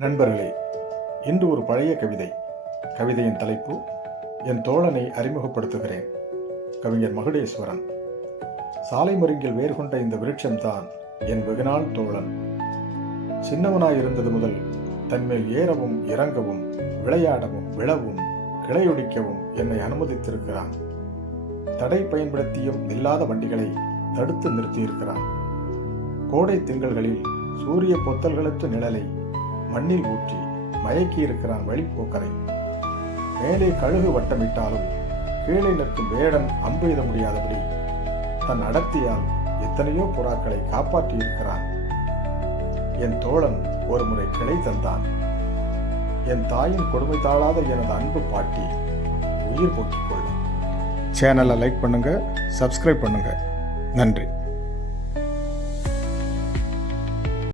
நண்பர்களே, இன்று ஒரு பழைய கவிதை. கவிதையின் தலைப்பு என் தோழனை அறிமுகப்படுத்துகிறேன். கவிஞர் மகுடேஸ்வரன். சாலை மருங்கில் வேர் கொண்ட இந்த விருட்சம்தான் என் வெகுநாள் தோழன். சின்னவனாயிருந்தது முதல் தன்மேல் ஏறவும் இறங்கவும் விளையாடவும் விழவும் கிளையொடிக்கவும் என்னை அனுமதித்திருக்கிறான். தடை பயன்படுத்தியும் இல்லாத வண்டிகளை தடுத்து நிறுத்தியிருக்கிறான். கோடை திங்கள்களில் சூரிய பொத்தல்களற்ற நிழலை மண்ணில் ஊற்றி மயக்கி இருக்கிறான் வழிப்போக்கரை. மேலே கழுகு வட்டமிட்டாலும் கீழே நிற்கும் வேடன் அம்பு எய்த முடியாதபடி தன் அடர்த்தியால் எத்தனையோ புறாக்களை காப்பாற்றியிருக்கிறான். என் தோழன் ஒரு முறை கிளை தந்தான். என் தாயின் கொடுமை தாழாத எனது அன்பு பாட்டி உயிர் போக்கிக் கொள்ளும். சேனலை லைக் பண்ணுங்க, சப்ஸ்கிரைப் பண்ணுங்க. நன்றி.